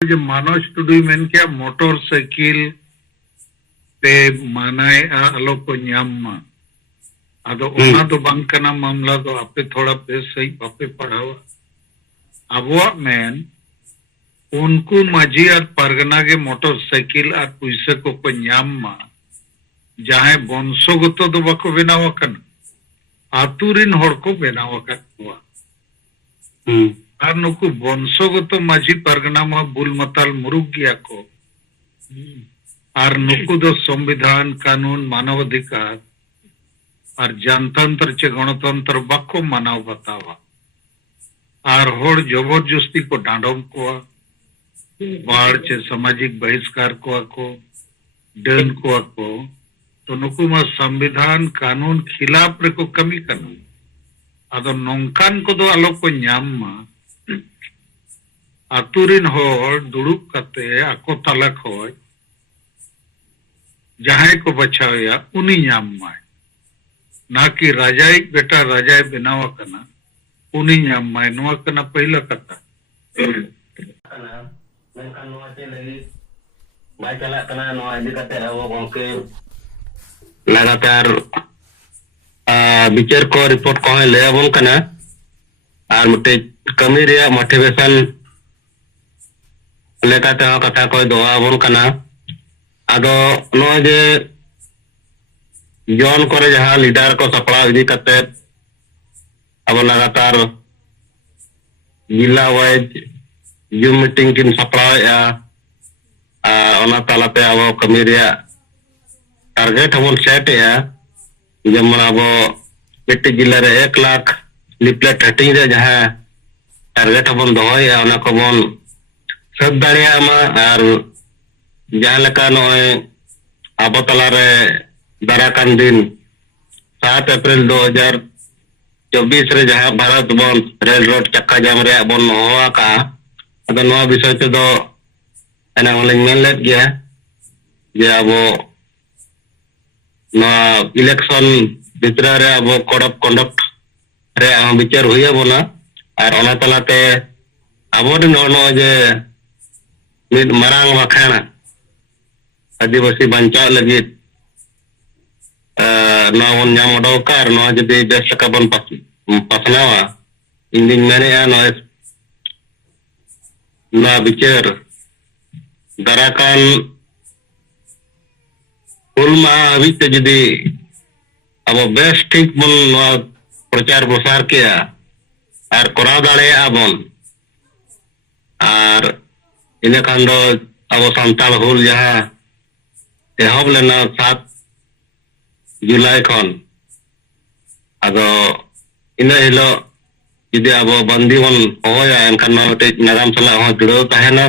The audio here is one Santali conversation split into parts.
जो मानोज टुडू मेन क्या मोटरसाइकिल पे मानाए आलो को न्याम अदो ओना दो बांग कना मामला दो आपे थोड़ा बेस सही आपे पढ़ावा अबुआ मेन उनको माझी और परगना के मोटरसाइकिल और पैसे को न्याम जहां बंशगत दो बाको बनाव कना आतुरिन हर को बनाव का और नुकु बंशगत माझी परगना मा बुल मताल मुरुग गया को और नुकु दो संविधान कानून मानवाधिकार और जनतंत्र चे गणतंत्र बाको मानव बतावा और होड़ जबरदस्ती को डांडम को बाढ़ चे सामाजिक बहिष्कार को डन को तो नुकु मा संविधान कानून खिलाफ रे को कमी करना अदो नौकान को दो आलो को न्याम आतुरिन होड़ दुड़ुब कते आको तला खोज जहां को बचाया उनी न्याम माय ना कि राजाई बेटा राजाई बनावा कना उनी न्याम माय नुआ कना पहला कथा मेनखान नोआ चे लगी बाय चला कना नोआ इदी कते अब गोंके लगातार बिचार को रिपोर्ट को ले आबोन कना और मटे कमी रे मोटिवेशन लेकाते कथा को दो आबोन कना आदो नो जे जॉन करे जहां लीडर को सपड़ा इदी कते अब लगातार जिला वाइज जूम मीटिंग किन सपड़ा ओना तालाते अब कमी रे टारगेट हमन सेट या जमन अब मिट्टी जिला रे 1 लाख लिपलेट हटिंग रे जहां टारगेट हमन दोया ओना को बन सब दाड़िया मा और जहां लका नय अब तला रे दाराकान दिन 7 अप्रैल 2024 रे जहां भारत बंद रेल रोड चक्का जाम रे बन होआ का अदो नवा विषय ते दो एना होले मेन लेट गया जे अब ना इलेक्शन भितरा रे अब कोड ऑफ कंडक्ट रे हम विचार होया बोना और ओना तलाते अब नो जे मिद मरांग वखाना आदिवासी बंचा लगी नवन न्याम डोकार नो जदि बेस का बन पसनावा इंदिन मेने नो ना विचार दराकान उलमा अभी तो जदि अब बेस ठीक बन प्रचार प्रसार किया और कराव दाड़े बन और इन खान दो अब सांताल हुल जहां एहब लेना 7 जुलाई खन अदो इन हिलो जदि अब बंदी बन होया एनखान नागाम सला हो जुड़ो तहना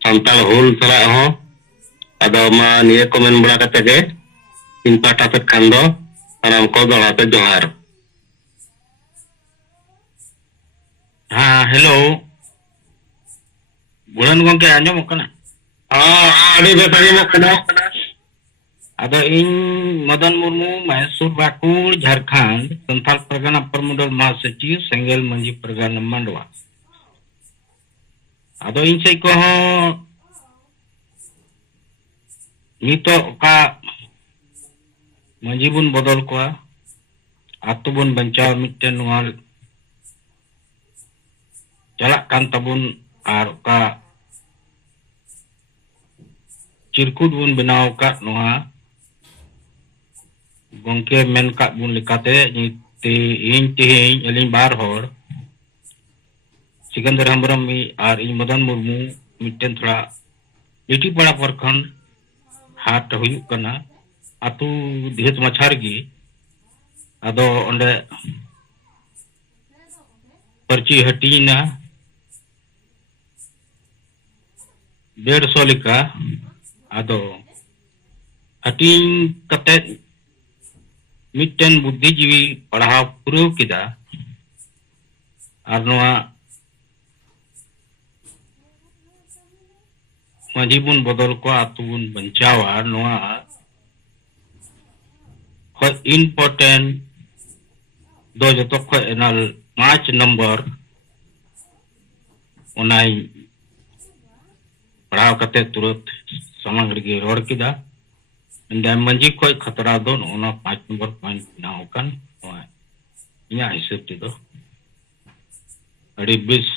सांताल हुल सला हो अदो मा निये को मेन बड़ा कते के इन पाटा पे खान दो सलाम को दोड़ाते जोहार। हाँ हेलो बुढ़न गोंके आंजम कना आड़ी बेतारी मो कना अदो इन मदन मुर्मू मैसूर बाकुड़ झारखंड संथाल परगना प्रमुडल महासचिव सेंगेल मंजी परगना मंडवा अदो इन से को नितो का मंजी बुन बदल को आतु बुन बंचाव मिट्टन वाल चला कान तबुन और का चिरकुट बुन बनाव का नोहा गोंके मेन का बुन लिकाते ते इन अलिन बार होर सिकंदर हमरम और इन मदन मुर्मू मिट्टन थोड़ा लिटी पड़ा प्रखंड हाट हुयुक कना आतु धेत मछार गी अदो ओंडे पर्ची हटीना 150 लिका अदो हटीन कते मिट्टन बुद्धिजीवी पढ़ाव पुरव किदा और नोआ माझी बुन बदल को आतु बुन बंचावा नोआ इम्पोर्टेंट दो जो खो एनाल 5 नंबर पढ़ाव कते तुरंत सामांग रगे रोड किदा इंदा मंजी कोई खतरा दो ओना 5 नंबर पॉइंट ना होकन इया हिसाब ते दो अड़ी बिस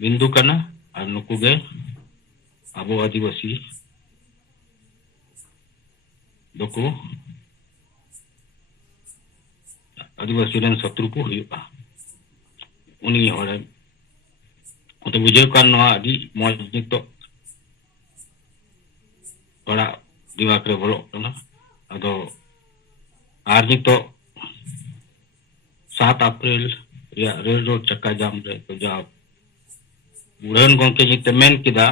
बिंदु कना और नुकु गे अबो आदिवासी दोको आदिवासी रन शत्रु को हुआ उनी होरे तो बुझे kan no adi moj nito ora diwakre bolok kana ado ar nito 7 April ya rail road chakka jam re to jab buran gongke nite men kida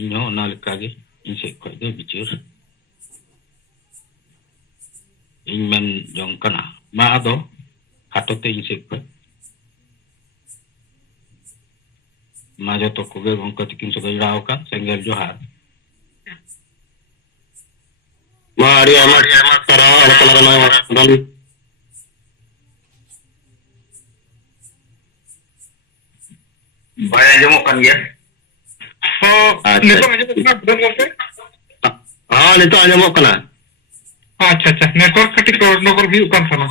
inyo nalikage inse ko de bichir in men jong kana ma ado hatote inse ko माजो तो कुगे गंको तिकिन सगैराव का संगेल जोहार मारी आमा करा अलकला ना दल भाई आंजमो kan ya नितो आंजमो कना बदल गंके हां नितो आंजमो कना अच्छा अच्छा नेटवर्क कटी नगर भी उकान थाना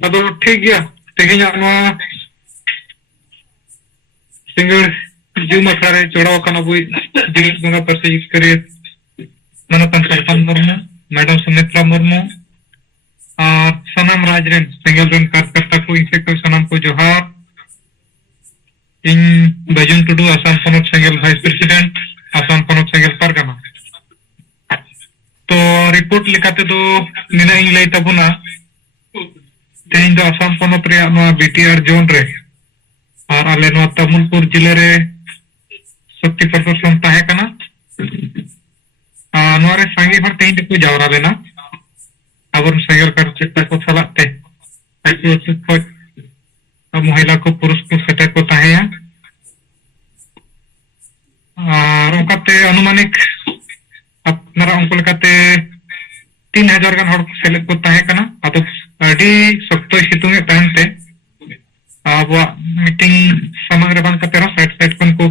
अदो ठीक गया तेहेnya नवा सिंगल जुमा सारे चढ़ाव कना बुई दिल बंगा पर से करे मनोतन सरपन मुर्मू मैडम सुमित्रा मुर्मू और सनम राजरेन सिंगल रन कार्यकर्ता को इनसे को सनम को जोहार इन बजुन टुडू आसाम पनोत सिंगल वाइस प्रेसिडेंट आसाम पनोत सिंगल परगना तो रिपोर्ट लिखाते तो निना इन लई तबुना तेइन दो आसाम पनोत रे नो बीटीआर जोन रे और आले नो तमुलपुर जिले रे शक्ति प्रदर्शन ताहे कना नोरे संगे हर तेइन को जावरा लेना अबर संगल कर चित्ता को सलाते ऐसे को महिला को पुरुष को सेटे को ताहे और उनकाते अनुमानिक अपनारा उनको लेकाते 3000 गन हर सेले को ताहे कना अतो अडी सख्तो सितुंगे ताहनते अब मीटिंग समग्र बन करते रहो साइड साइड कन को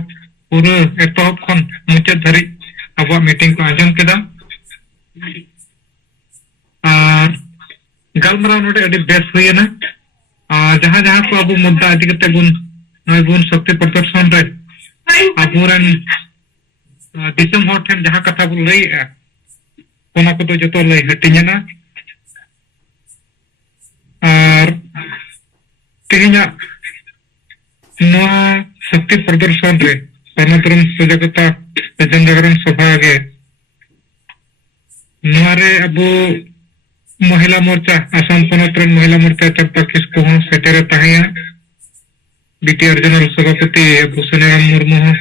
पूरे एतोहब खन मुचाद धरी अब मीटिंग को आंजम केदा गलमरा नोडे अडी बेस हुईना जहां जहां को अब मुद्दा आदि करते बुन शक्ति प्रदर्शन रे अबुरन दिसम हॉट ठेन जहां कथा बुन लई कोना को तो जतो लई हटिना और तेहेnya नोआ शक्ति प्रदर्शन रे सनातन सजगता जनजागरण सभा गे नोरे अब महिला मोर्चा आसाम पनोतरन महिला मोर्चा चंपा किसको हो सेटेरे ताहेया बीटीआर जनरल सभापति अबु सनेराम मुर्मू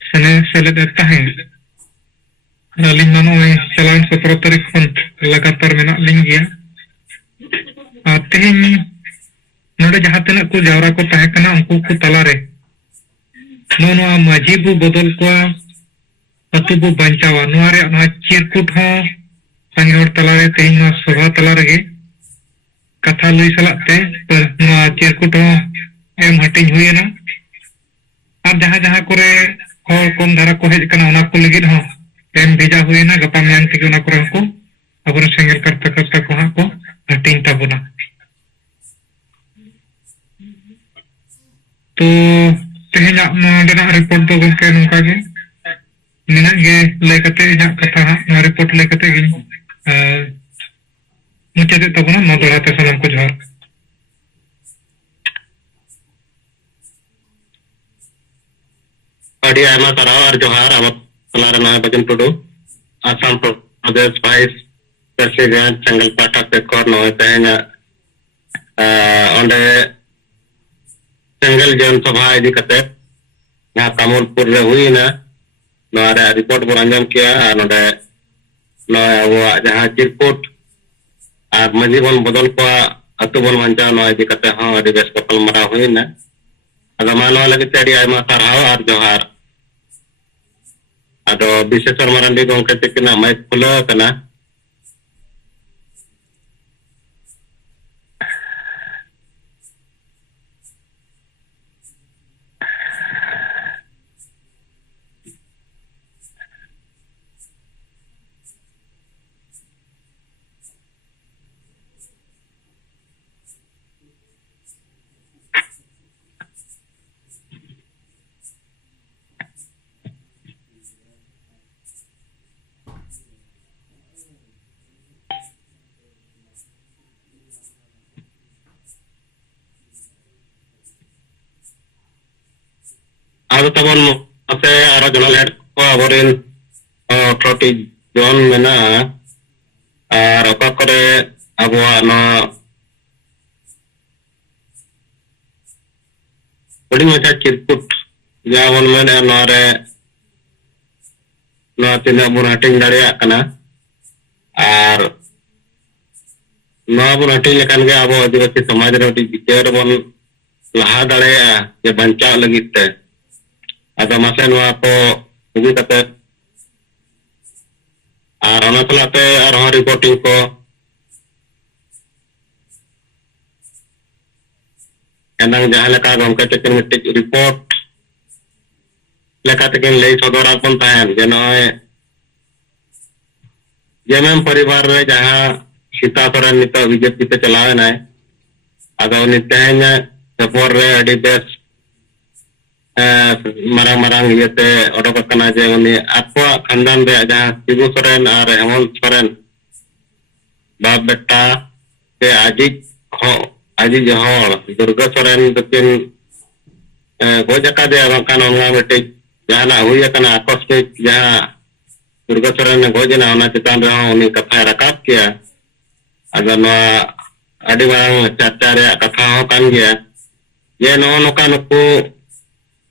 सने सेलेद ताहे रालिंग मानो चलान 17 तारीख खन लगातार मेना लिंग गया तेहेन नोडे जहां तना को जावरा को ताहे कना उनको को तलारे नो माजी बु बदल को अतु बु बंचावा नोरे ना चिरकुट हो संगोर तलारे तेइन सभा तलारे गे कथा लई सलाते पर नो चिरकुट हो एम हटिंग हुईना और जहां जहां करे और कम धारा को हेज कना ओना को लगिद हो एम भेजा हुईना गपा म्यांग के ओना करे को अबर संगल करता को हा को हटिंग तबुना तो तेहेना नोडेना रिपोर्ट दो गंके नोका गे निना गे लेकते इना कथा ना रिपोर्ट लेकते गे मुचाते तबना नोदराते सनम को जोहार अड़ी आमा तराव और जोहार अब तलार ना बजन टुडू आसाम प्रदेश वाइस प्रेसिडेंट संगल पाठक पे कोर नो तेहेना ओंडे संगल जन सभा इदी कते यहाँ तमुलपुर रे हुई ना नोरे रिपोर्ट पर अंजम किया नोडे नो वो जहाँ चिरकुट और मजी बन बदल को अतु बन वंचा नो इदी कते हां अडी बेस कपल मरा हुई ना अगर मानो लगे तेरी आयमा सरहाव और जोहार अदो विशेषर मरंडी गोंके तिकना माइक खुला कना ᱟᱫᱚ ᱛᱟᱵᱚᱱ ᱟᱯᱮ ᱟᱨᱚ ᱡᱚᱱᱟᱞᱮᱴ ᱠᱚ ᱟᱵᱚᱨᱮᱱ 18ᱴᱤ ᱡᱚᱱ ᱢᱮᱱᱟᱜᱼᱟ ᱟᱨ ᱚᱠᱟ ᱠᱚᱨᱮ ᱟᱵᱚᱣᱟᱜ ᱱᱚᱣᱟ ᱟᱹᱰᱤ ᱢᱚᱡᱟ ᱪᱤᱨᱠᱩᱴ ᱡᱟᱦᱟᱸ ᱵᱚᱱ ᱢᱮᱱᱮᱫᱼᱟ ᱱᱚᱣᱟᱨᱮ ᱱᱚᱣᱟ ᱛᱤᱱᱟᱹᱜ ᱵᱚᱱ ᱦᱟᱹᱴᱤᱧ ᱫᱟᱲᱮᱭᱟᱜ ᱠᱟᱱᱟ ᱟᱨ नवा बन हटी लेकिन के अब आदिवासी समाज रे विचार बन लहा दाड़ेया जे बंचा लगित ते आदा मासे नवा को उगी कते और ओना तलाते और रिपोर्टिंग को एनंग जहां लेका गमके तकिन मिट्टी रिपोर्ट लेका तकिन ले सदरा बन तायन जे नय जेमें परिवार रे जहां सीता सोरेन नित बीजेपी पे चलावे ना आदो नितेन सपोर रे अडी बेस मारांग मारांग येते ओडोक कना जे उनी आपवा खानदान रे जहां शिबू सोरेन और हेमंत सोरेन बाप बेटा के आजी हर दुर्गा सोरेन दकिन गोजका दे बंकान ओंगा बेटे जहां हुई कना आकस्मिक जहां दुर्गा सोरेन गोजना ओना चितान रे उनी कथा रकाब किया अगर अड़ी मांग चर्चा रे कथा हो कान गया ये नोका नुकु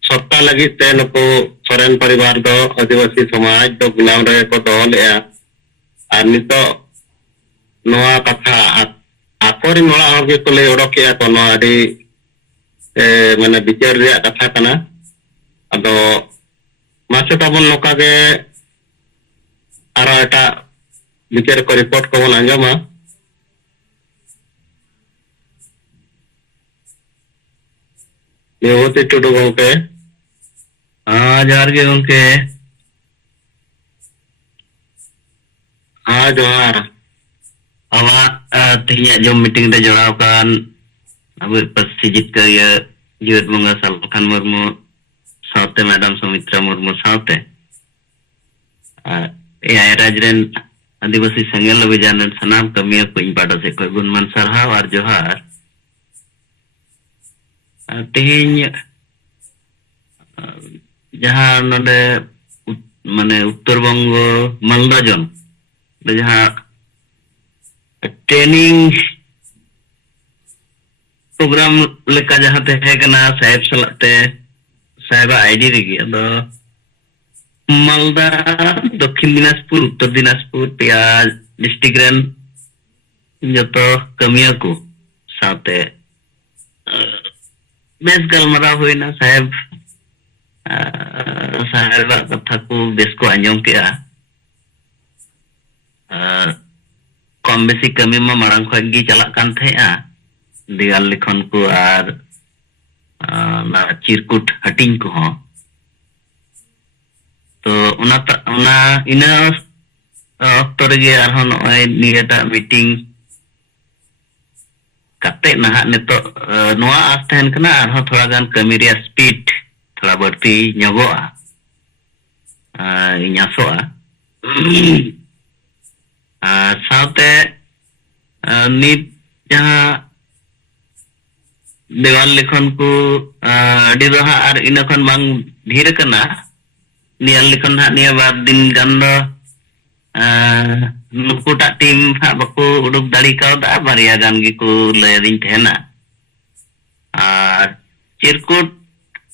सत्ता लगी ते नुकु सोरेन परिवार दो आदिवासी समाज दो गुलाम रे को दोलेया और नितो नोआ कथा आकोरी नोला होगे को ले ओडोकिया को नो अड़ी माने विचार रे कथा कना अदो मासे ताबन नोका के आरो एटा विचार को रिपोर्ट को बन अंजमा होते टुडू गंके जोहार गे गंके जोहार आवा तेहिया जो मीटिंग रे जोड़ाव कान अब पस्सी जितकर ये जीवत बंगा सलखान मुर्मू साथे मैडम सुमित्रा मुर्मू साथे ए राजरेन आदिवासी संगेल अभियान सनाम कमिया को इन पाटा से कोई गुणमान सरहाव और जोहार तेहिं जहाँ नोडे माने उत्तर बंगो मालदा जन जहाँ ट्रेनिंग प्रोग्राम लेका जहाँ ते है कना साहेब सलाते साहेबा आईडी रेगी अदो मालदा दक्षिण दिनाजपुर उत्तर दिनाजपुर पिया डिस्ट्रिक्ट रेन जतो कमिया को साथे बेस गलमरा हुईना साहेब साहेब कथा को बेस को आंजम किया कम बेसी कमी मा मारंग खगी चला कान थेया दियाल लिखन को आर ना चिरकुट हटिंग को हो तो उना इना अक्तर गे आरहन ओय नियटा मीटिंग कते नहा नितो नोआ आस तहन कना आरह थोड़ा गान कमी रे स्पीड थोड़ा बढ़ती नगोआ इनासोआ साथे नित जहां देवाल लेखन को अडी रहा और इनखन बांग धीरे कना नियल लेखन हा निया बार दिन गंदो नुकुटा टीम हा बको उडुक दाड़ी कावदा बारिया गान गी को लयदिन थेना और चिरकुट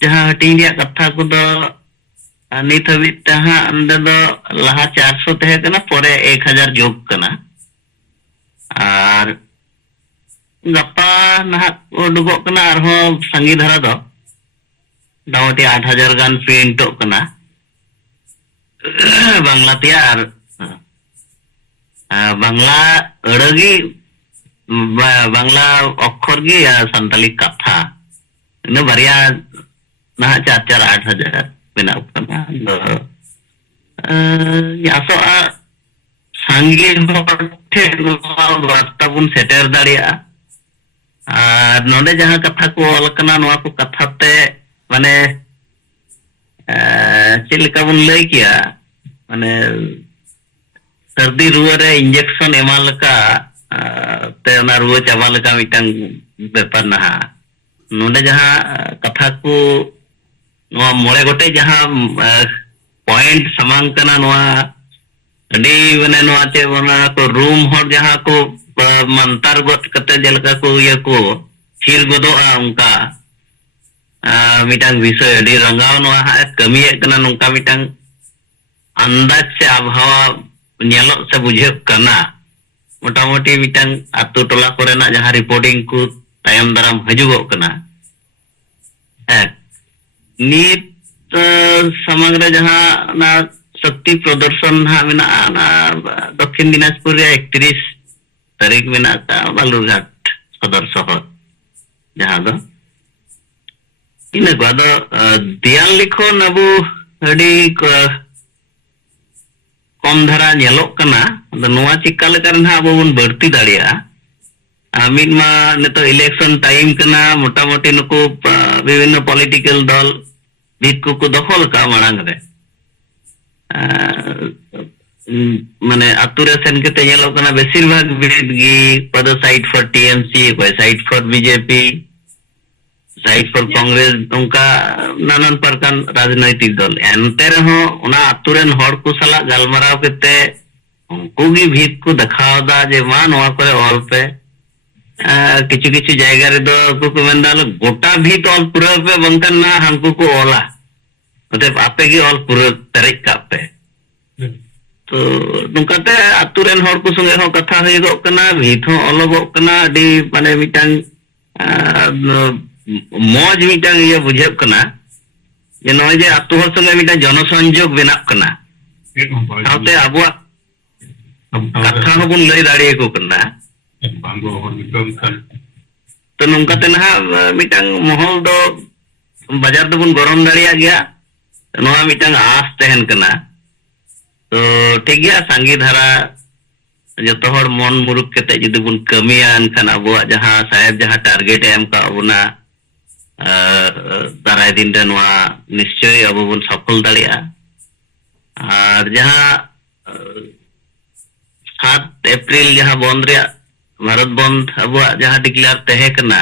जहां हटिंग रिया कथा को दो नित हबी तहा अंदर दो लहा 400 तहे कना परे 1000 जोग कना और गप्पा ना उडुगो कना आरहो संगी धरा दो दावटी 8000 गान प्रिंटो कना बांग्ला त्यार बांग्ला अड़गी बांग्ला अक्षर गी संताली कथा इन बारिया ना 4-8,000 बना उपकना यासो सांगे होठे वास्ता बुन सेटर दाड़िया नोडे जहां कथा को ऑल कना नोआ को कथा ते माने चिलका बुन लई किया माने सर्दी रुआ रे इंजेक्शन एमाल का ते ना रुआ चावल का मिटंग बेपार ना नोडे जहां कथा को ᱱᱚᱣᱟ ᱢᱚᱬᱮ ᱜᱚᱴᱮᱡ ᱡᱟᱦᱟᱸ ᱯᱚᱭᱮंᱴ ᱥᱟᱢᱟᱝ ᱠᱟᱱᱟ ᱱᱚᱣᱟ ᱟᱹᱰᱤ ᱢᱟᱱᱮ ᱱᱚᱣᱟ ᱪᱮᱫ ᱵᱚᱱᱟ ᱠᱚ ᱨᱩᱢ ᱦᱚᱲ ᱡᱟᱦᱟᱸ ᱠᱚ ᱢᱟᱱᱛᱟᱨ ᱜᱚᱫ ᱠᱟᱛᱮ ᱡᱮᱞᱮᱠᱟ ᱠᱚ ᱤᱭᱟᱹ ᱠᱚ ᱛᱷᱤᱨ ᱜᱚᱫᱚᱜᱼᱟ ᱚᱱᱠᱟ ᱢᱤᱫᱴᱟᱝ ᱵᱤᱥᱚᱭ ᱟᱹᱰᱤ ᱨᱟᱸᱜᱟᱣ ᱱᱚᱣᱟ ᱦᱟᱸᱜ ᱠᱟᱹᱢᱤᱭᱮᱫ ᱠᱟᱱᱟ ᱱᱚᱝᱠᱟ ᱢᱤᱫᱴᱟᱝ ᱟᱱᱫᱟᱡ ᱥᱮ ᱟᱵᱚᱦᱟᱣᱟ ᱧᱮᱞᱚᱜ ᱥᱮ ᱵᱩᱡᱷᱟᱹᱜ ᱠᱟᱱᱟ मोटामोटी मिटांग आतु टोला कोरेना जहां रिपोर्टिंग को तायम दाराम हजुगोग कना नीत समग्र जहां ना शक्ति प्रदर्शन हा मेना ना दक्षिण दिनाजपुर रे 31 तारीख मेना का बालूरघाट सदर शहर जहां दो इन बादो दियाल लिखो नबु अडी कम धारा नेलोक कना नोआ चिका लेकर ना अब बन बढ़ती दाड़िया मिट मा नेतो इलेक्शन टाइम कना मोटामोटी नुको विभिन्न पॉलिटिकल दल भीत को दखल का मांग रे माने अतुरे सेन केते नेलोक कना बेसिर भाग विरोध गी पद साइड फॉर टीएमसी कोई side for BJP side for Congress उनका नानान प्रकार राजनैतिक दल एनते रहो उना अतुरेन हड़ को सला गलमराव केते उनको भी भीत को दिखावदा जे मा नोआ करे ऑल पे किछु किछु जायगा रे दो को मेंदाल गोटा भीत ऑल पूरा पे बंकन ना हमको को ओला मतलब आपे की ऑल पूरा तरीक का पे तो नुकाते अतुरेन हड़ को संगे हो कथा होइगो कना भीत हो अलगो कना डी माने मिटांग मौज मिटांग ये बुझेब कना जे नय जे आतु हर संगे मिटा जनसंयोग बेनाक कना साउते आबुआ कथा हो बुन लई दाड़िए को कना तो नंकाते ना मिटांग महल दो बाजार दो बुन गरम दाड़िया गया नोआ मिटांग आस तहन कना तो ठीक गया सांगी धारा जतो हर मन मुरुक केते जदि बुन कमिया अनखान आबुआ जहां साहेब जहां टारगेट एम का अबुना दाराय दिन रे नोआ निश्चय अब बुन सफल दाड़िया और जहां 7 अप्रैल जहां बंद रे भारत बंद अब जहां डिक्लेयर तहे कना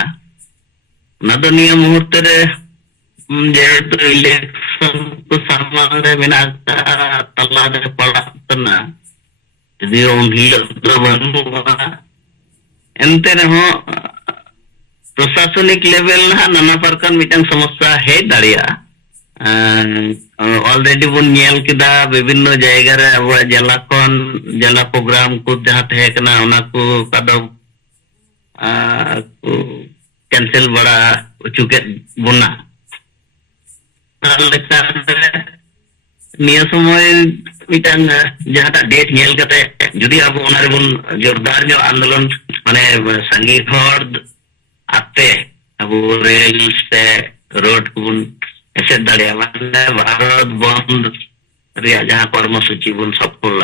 ना दो निया मुहूर्त रे जेहेतु इलेक्शन को सामान रे मेना तला रे पड़ा कना यदि उन हिलो बनुआ एनते रहो प्रशासनिक लेवल ना नाना प्रकार मिटन समस्या है दाड़िया ऑलरेडी बुन नेल किदा विभिन्न जायगा रे अब जिला प्रोग्राम को जहां तहे कना ओना को कादो कैंसिल बड़ा चुके बुना निया समय मिटन जहां डेट नेल कते जदि अब ओना रे बुन जोरदार जो आंदोलन माने संगीत हर आते अब रेल से रोड बुन ऐसे दाड़िया माने भारत बंद रिया जहां कर्मसूची बुन सफल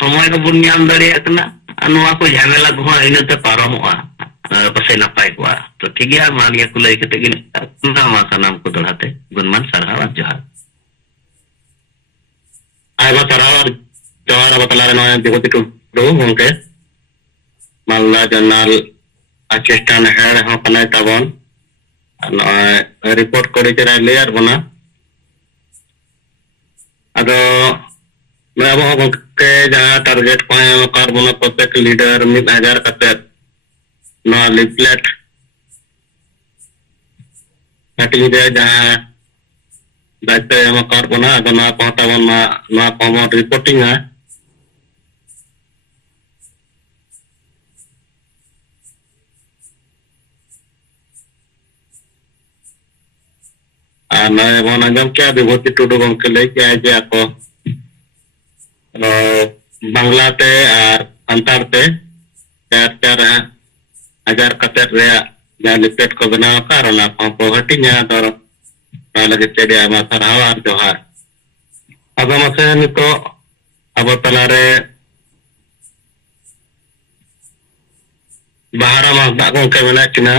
समय को बुन नाम दाड़िया कना नोआ को झमेला को इनते पारमोआ पसे नपाय को तो ठीक गया मानिया को लई कते गिन नाम सनाम को दड़ाते गुणमान सरहावा जहां आइबा सरहावा जहां बतला रे नोया दिगोति टुडो गंके मालदा जनरल असिस्टेंट हेड हो कना तबन रिपोर्ट करे जरा लेयर बना अदो मैं अब के जहां टारगेट को कर बना प्रत्येक लीडर 1000 कते नो लिफलेट हटिंग दे जहां दायित्व हम कर बना अदो ना पहुंचा बना ना कम रिपोर्टिंग है नए बन आजम क्या विभूति टुडू गंके लई के आज को बांग्लाते और अंतरते 4,000 कतर रे जा लिपेट को बनाव कर ना को हटिnya दर लगे चेड़े आमा सरहावा जोहार अब मसे निको अब तलारे बाहरा मास गंके मेना किना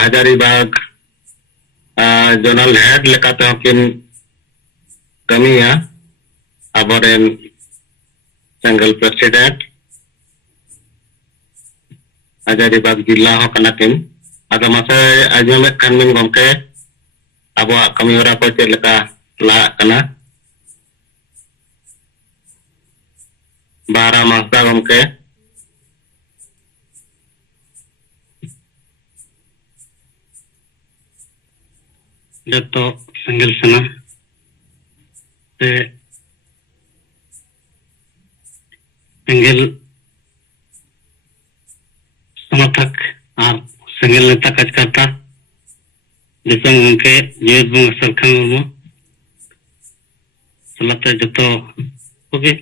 हजारीबाग जोनल हेड लेकाते हकिन कमिया अबरेन सिंगल प्रेसिडेंट हजारीबाग जिला हो कना किन Ada masa ajumet kan min gomke abuak kami ora ko cek leka la kana bara masa gomke जतो संगल सना ते संगल समर्थक और संगल नेता कार्यकर्ता दिसंग उनके जीवित बंग सरखन मुर्मू सलाते जतो ओके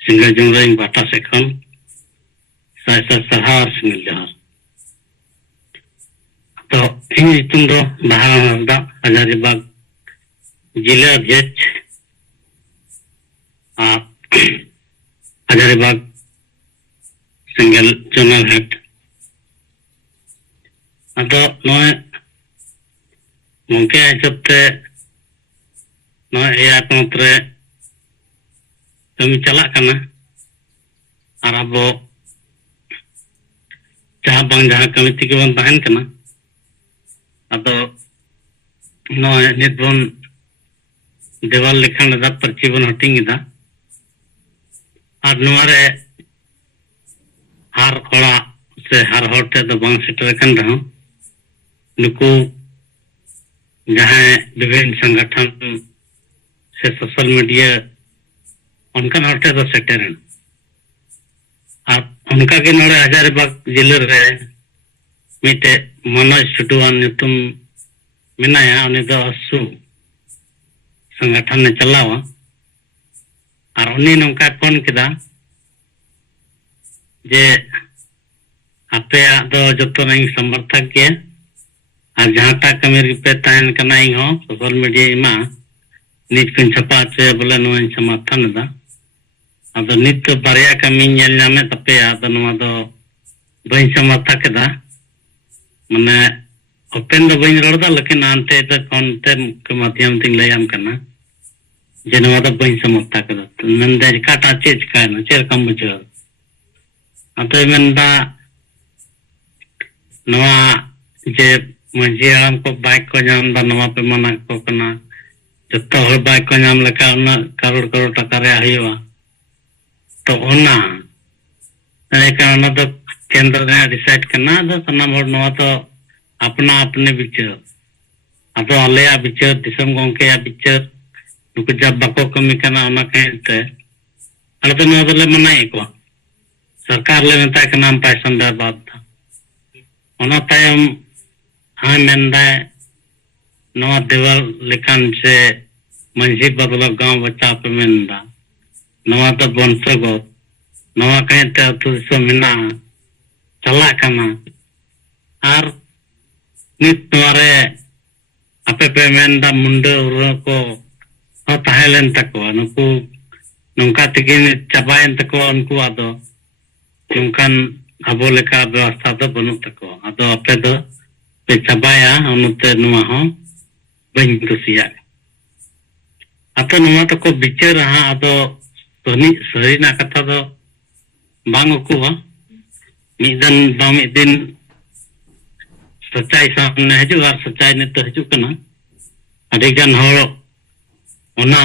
सिंगल जुमराइंग बाटा सेखन साइसा सहार सिंगल जहार तो इन इतुम दो बाहर हजारीबाग जिला अध्यक्ष हजारीबाग सिंगल जनरल हेड अदो नोए मुंके हिसाबते नोए एया कोंत्रे कमी चला करना और अब जहाँ बंग जहाँ कमिटी के बन तहन करना अदो नोए नितबन देवाल लेखन दा पर्ची बन हटिंग दा और नोरे हर कोड़ा से हर होटे तो बंग सेटर कन रहा नुकु जहाँ विभिन्न संगठन से सोशल मीडिया उनका होटे तो सेटर हैं और उनका के नोरे हजारीबाग जिले रे मिटे मनोज टुडुआन नितुम मिनाया उन्हें तो असु संगठन ने चलावा और उन्हें नौका फोन किदा जे आपे दो जतो नहीं समर्थक के और जहाँ तक कमी पे तहन करना ही हो सोशल मीडिया में निज पिन छपा चे बोले नो समर्थन दा अब नित बारिया कमी नेल नामे तपे आदो नो दो बई समर्थक दा मने ओपन दो बई रोड़ा लेकिन आंते तो कॉन्टे के माध्यम से लयाम करना जेनवा दो बई समर्थक दा नंदे काटा चेज का ना चेर कम बुझो अतो मनदा नवा जे मजी आराम को बाइक को जाम दा नवा पे मना को कना जत्तो हर बाइक को नाम लगा उना करोड़ करोड़ टका रे हईवा तो ओना एका ओना तो केंद्र ने डिसाइड करना तो सनाम हर नवा तो अपना अपने विचार अतो आलेया विचार दिसम गोंके या विचार नुकु जब बको कमी करना ओना कहते अरे तो नवा ले मनाई को सरकार ले नेता के नाम पैसा दे बात था ओना तायम हाँ नंदा नवा देवल लेखन से मंजी बदला गांव बच्चा पे मिलना नवा तो बनसे गो नवा कहते तो सो मिना चला करना और नित नवारे आपे पे मिलना मुंडे उर को हो ताहेलन तको नुकु नुका तिकिन चबायन तको उनको आदो नुकान अबो लेका व्यवस्था तो बनु तको आदो आपे दो पे चबाया उनते नुआ हो बन कुसिया अतो नुआ तो को बिचार हाँ आदो सही ना कथा दो बांग उकुवा मिदन सच्चाई सामने हजू और सच्चाई ने तो हजू कना अडिगन हो ओना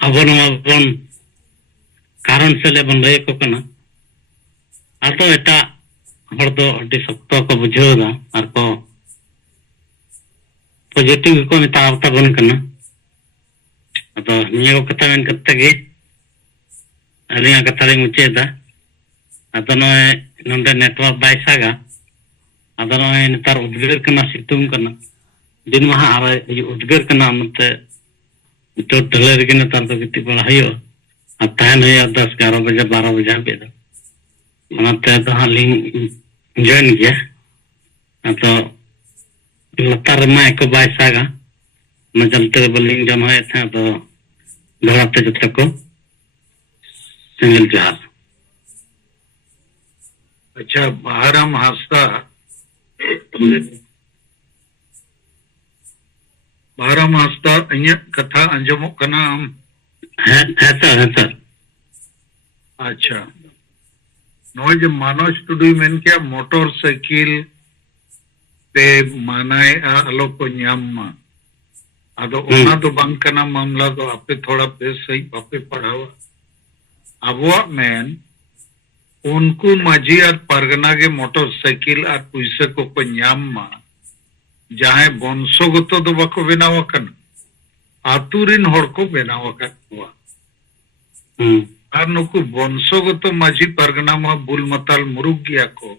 अबो नुआ बन कारण से ले बन रहे को कना अतो एटा हर दो अड्डी सख्तो को बुझेगा और को पॉजिटिव को मितावता बन करना तो निया को कथा में करते गए अलिया कथा रे मुचे दा अतो नोए नंदे नेटवर्क बाइसागा अतो नोए नेतार उद्गार करना सितुम करना दिन महा आवे ये उद्गार करना मते तो डलर के नेतार तो कितनी बड़ा है यो अतः है 10-11 बजे 12 बजे पे तो मनाते तो हाँ लिंक ज्वाइन किया अतो लतार में एक बाइसागा मैं चलते बलिंग जम है था तो घराते जो को सिंगल जहाज अच्छा बहाराम हास्ता अन्य कथा अंजमो कना है सर अच्छा नॉय जे मानोज टुडू मेन क्या मोटर साइकिल पे मानाए आलो को ᱧᱟᱢ मा आदो ओना दो बांग कना मामला दो आपे थोड़ा बेस सही आपे पढ़ावा अबुआ मेन उनको माझी और परगना के मोटर साइकिल और पैसे को ᱧᱟᱢ मा जहां वंशगत दो बाको बनाव कना आतुरिन हर को बनाव कवा और नुकु वंशगत माझी परगना मा बुल मताल मुरुग गया को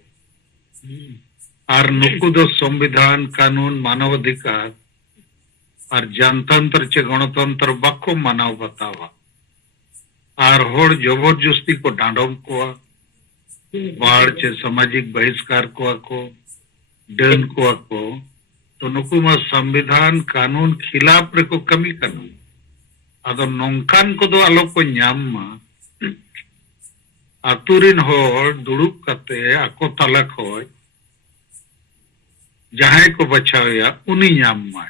और नुकु दो संविधान कानून मानवाधिकार और जनतंत्र चे गणतंत्र बाको मानाव बतावा और हर जबरदस्ती को डांडम को बाढ़ चे सामाजिक बहिष्कार को डन को तो नुकु मा संविधान कानून खिलाफ रे को कमी कनु आदो नौकान को दो आलो को ᱧᱟᱢ मा आतुरिन हर दुड़ुब कते आको तला खोय जहां को बचाया उनी ᱧाम मा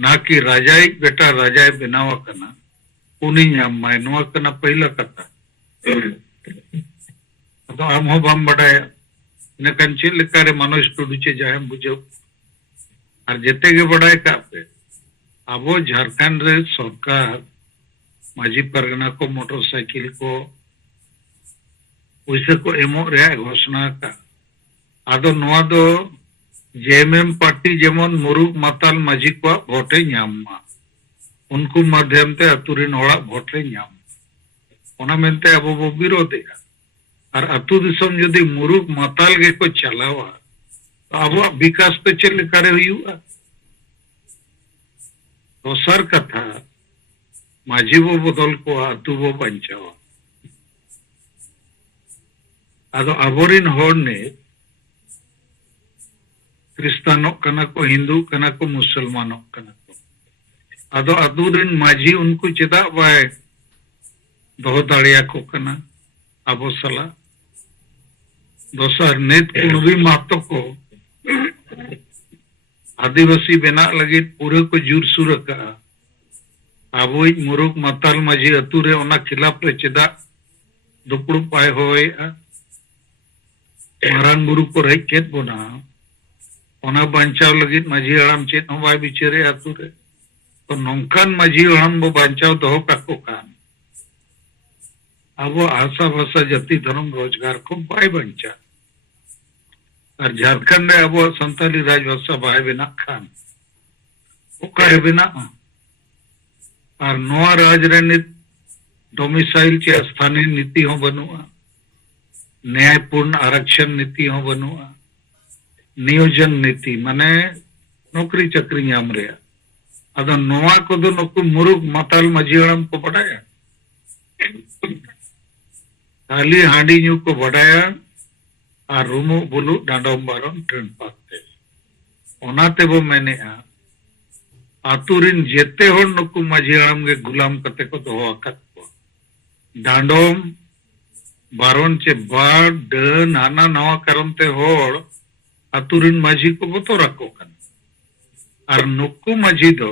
ना कि राजाई बेटा राजाई बनाव कना उनी ᱧाम मा नोआ कना पहला कथा तो हम हो बम बडाया ने कंचिल लेकारे मनोज टुडू चे जाहे बुझो और जेते के बडाय का पे अबो झारखंड रे सरकार माझी परगना को मोटरसाइकिल को उसे को एमो रे घोषणा का आदो नोआ दो जेएमएम पार्टी जेमन मुरुग माताल माझी को भोटे ᱧᱟᱢ मा उनको माध्यम ते अतुरिन होड़ा भोटे ᱧᱟᱢ ओना मेनते अबो बो विरोधेगा और अतु दिसम यदि मुरुग माताल के को चलावा तो अब विकास तो चल करे हुआ तो सर कथा माझी वो बदल को अतु वो बंचावा आदो अबोरिन होड़ ने क्रिस्तानो कना को हिंदू कना को मुसलमानो कना को आदो अतुरिन माझी उनको चेदा बाय दो दाड़िया को कना अबो सला दोसर नेत कुणबी महतो को आदिवासी बना लगे पूरे को जुर सुर का अब मुरुग माताल माझी अतुरे ओना खिलाफ रे चेदा दुपड़ू पाए होए मारान गुरु को रही केत बोना ओना बंचाव लगे माझी हड़ाम चेत हो बाय बिचारे अतुरे तो नौकान माझी हड़ाम बो बंचाव दो काको कान अब आशा भाषा जाति धर्म रोजगार को बाय बंचा और झारखंड में अब संताली राजभाषा बाय बिना खान ओकारे बिना और नोआ राजनीति डोमिसाइल के स्थानीय नीति हो बनुआ न्यायपूर्ण आरक्षण नीति हो बनुआ नियोजन नीति माने नौकरी चक्री ᱧᱟᱢ रे अदो नोआ को दो नुकु मुरुग माताल माझी हड़ाम को बडाया खाली हांडी न्यू को बडाया और रूमो बुलु डांडोम बारन ट्रेन पाते ओनाते वो मैंने आतुरिन जेते होड़ नुकु माझी हड़ाम के गुलाम कते को दो अकत को डांडोम बारन चे बार डन आना नवा करमते होड़ आतुरिन माझी को बतो रखो कन और नुकु माझी दो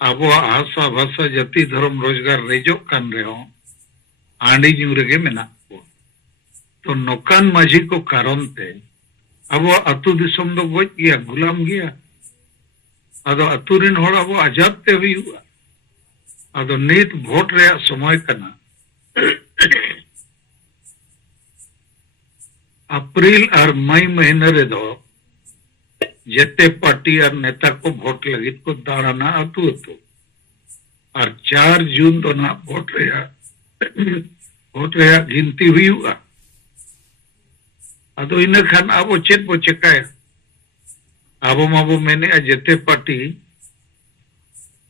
अबो आशा भाषा जाति धर्म रोजगार रेजो कन रहे हो आंडी न्यूरे के मेना को तो नौकान माझी को कारण ते अब अतु दिसम दो गोज गया गुलाम गया अदो अतुरिन होड़ अब आजाद ते हुआ अदो नीत वोट रे समय कना अप्रैल और मई महीने रे दो जेते पार्टी और नेता को वोट लगी को दाड़ाना अतु अतु और 4 जून तो ना वोट रे गिनती हुई हुआ अदो इन खान अब चेत बो चेकाया अब माबो मैंने जेते पार्टी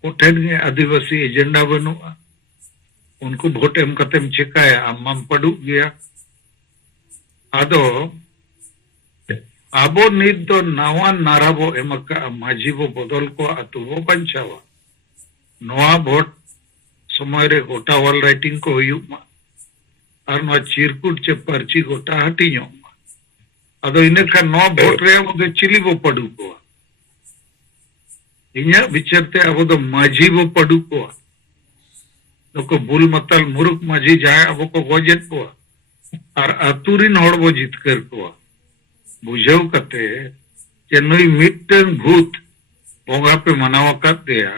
उठेन आदिवासी एजेंडा बनुआ उनको वोट एम कतेम चेकाया आम पड़ू गया अदो आबो नित दो नावा नाराबो एमका माझी बो बदल को अतु बो बंचावा नोआ वोट समय रे गोटा वॉल राइटिंग को हुई मा और नोआ चिरकुट चे पर्ची गोटा हटी मा अदो इने का नोआ वोट रे मदे चिली बो पड़ू को इन्या विचारते अब दो माझी बो पड़ू को तो को बुल मतल मुरुक माझी जाए अब को गोजेत को और अतुरिन हड़ बो जितकर को बुझाव कते जे नुई मिट्टन भूत बोंगा पे मनावा कर दिया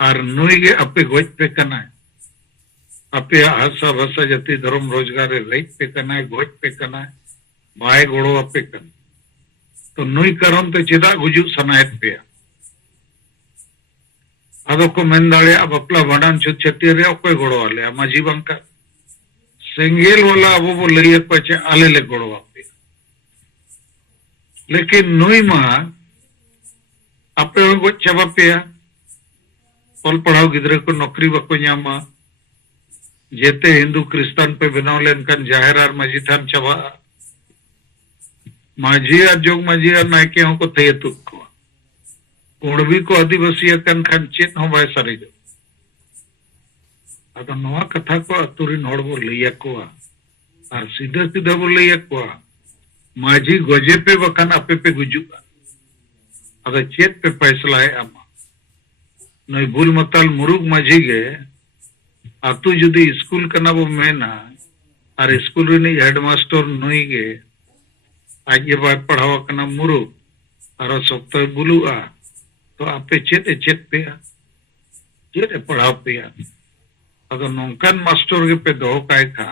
और नुई के अपे गोज पे कना अपे आशा भाषा जाति धर्म रोजगार रेज पे कना गोज पे कना बाय गोड़ो अपे कन तो नुई करन तो चेदा गुजुक सनायत पे अदो को मेन दाड़े अब अपला भांडन छुत छतिया रे ओकोय गोड़ो आले माजी बंका सेंगेल वाला अब वो लइया पचे आले ले गोड़ो आपे लेकिन नुई मा आपे गो चाबा पे ऑल पढ़ाओ गिदरे को नौकरी बको न्यामा जेते हिंदू क्रिस्तान पे बनाव लेनकन जाहिर आर माजी थान चाबा माजी आर जोग माजी आर नायके हों को थे तुक को उड़वी को आदिवासी कन खान चेत हो बाय सारे जो अदा नवा कथा को अतुरिन हड़ बो लइया को और सीधा सीधा बो लइया को माजी गोजे पे बखान अपे पे गुजुका अदा चेत पे फैसला है अमा नई भूल मताल मुरुग माजी गे अतु जुदी स्कूल कना बो मेना और स्कूल रे हेडमास्टर नई गे आज ये बात पढ़ावा कना मुरुग और सप्ताह बुलुआ तो आपे चेत पे चेत पढ़ाव पे अगर नौकन मास्टर के पे दो काय खा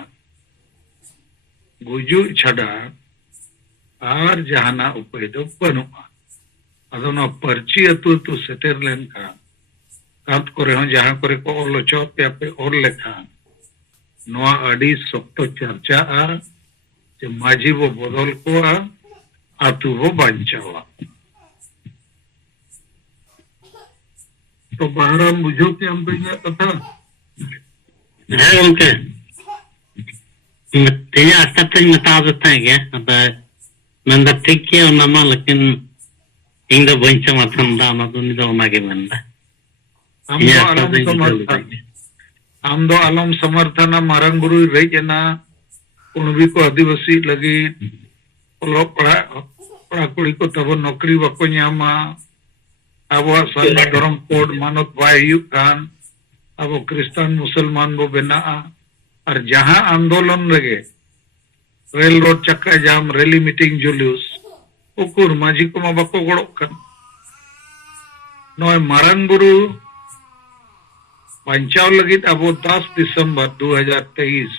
गुजु छड़ा और जहाना उपाय दो बनुआ अदो ना पर्ची अतु तु सेटर लेन का कांत करे हो जहां करे को ओलोचो पे आपे और लेखा नोआ अडी सप्तो चर्चा आ जे माजी वो बदल को आतु वो बांचावा तो बाहर हम बुझो के हम पे कथा है उनके तेज अस्तर मता देता है क्या अब मैं ठीक किया नामा लेकिन इन दो बंचा माथन दा ना तो निदो ना के मंदा हम दो आलम समर्थन मारंग गुरु रही जना उनवी को आदिवासी लगी ओलो पढ़ा कुड़ी को तब नौकरी बको न्यामा अब सारा धर्म कोड मानत बाय खान अब क्रिस्तान मुसलमान बो बना और जहां आंदोलन लगे रेल रोड चक्का जाम रैली मीटिंग जुलूस उकुर माजी को मा बको गड़ो कन नय मारंग गुरु पंचाव लगित अब 10 दिसंबर 2023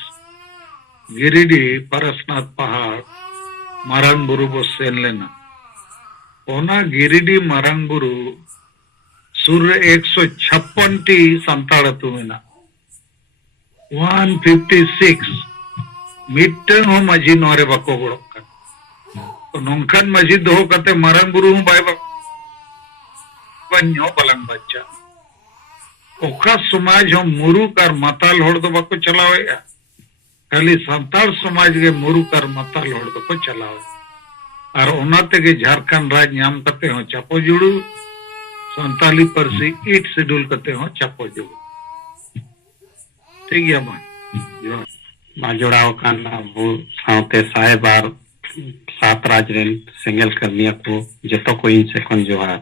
गिरिडीह परसनाथ पहाड़ मारंग गुरु बो सेन लेना ओना गिरिडीह मारंग गुरु सूर्य 156 टी संताड़ अतु मेना 156 मिट्टन हो माजी नोरे बको गड़ो तो नौखन माजी दो कते मारंग गुरु हूं बाय बन्यो पलंग बच्चा ओखा समाज हम मुरुक और मताल होड़ दो बको चलावे खाली संताल समाज के मुरुक और मताल होड़ दो को चलावे और ओनाते के झारखंड राज नाम कते हो चापो जुड़ू संताली परसी 8 शेड्यूल कते हो चापो जुड़ू ठीक है मा जोड़ाव कान अबो साउते साहेबार सात राज रेन सिंगल कर्मिया को जतो को इन से कौन जोहार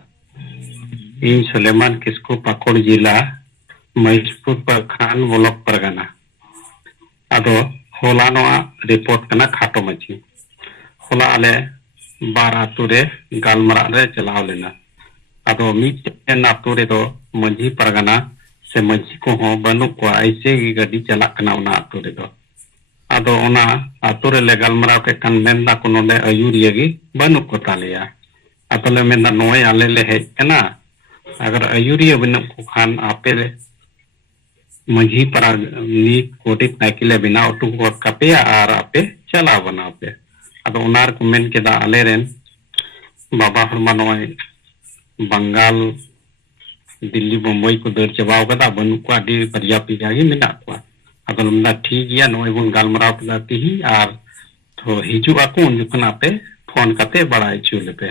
इन सुलेमान किसको पाकुड़ जिला महिषपुर पर खान ब्लॉक परगना अदो होला नोआ रिपोर्ट कना खाटो मची होला आले 12 तुरे गालमरा रे चलाव लेना अदो मिटन आतुरे दो मंझी परगना से मंझी को हो बनु को ऐसे ही गड्डी चला कना उना आतुरे दो अदो उना आतुरे ले गालमरा के कन मेंदा को नोले अयुरिया गी बनु को तालिया अतले मेंदा नोए आले ले है कना अगर अयुरिया बनु को खान आपे मंझी परा नी कोटी नाइकिले बिना ऑटो को कपे और आपे चला बना पे अब उनार को मेन के दा आले रेन बाबा हरमा नोय बंगाल दिल्ली मुंबई को दर चबाव कदा बनु को आदि पर्याप्त जागी मिना को अब लमदा ठीक गया नोय बुन गालमराव पदाती ही और तो हिजु आको उन जखना पे फोन कते बड़ाई चुले पे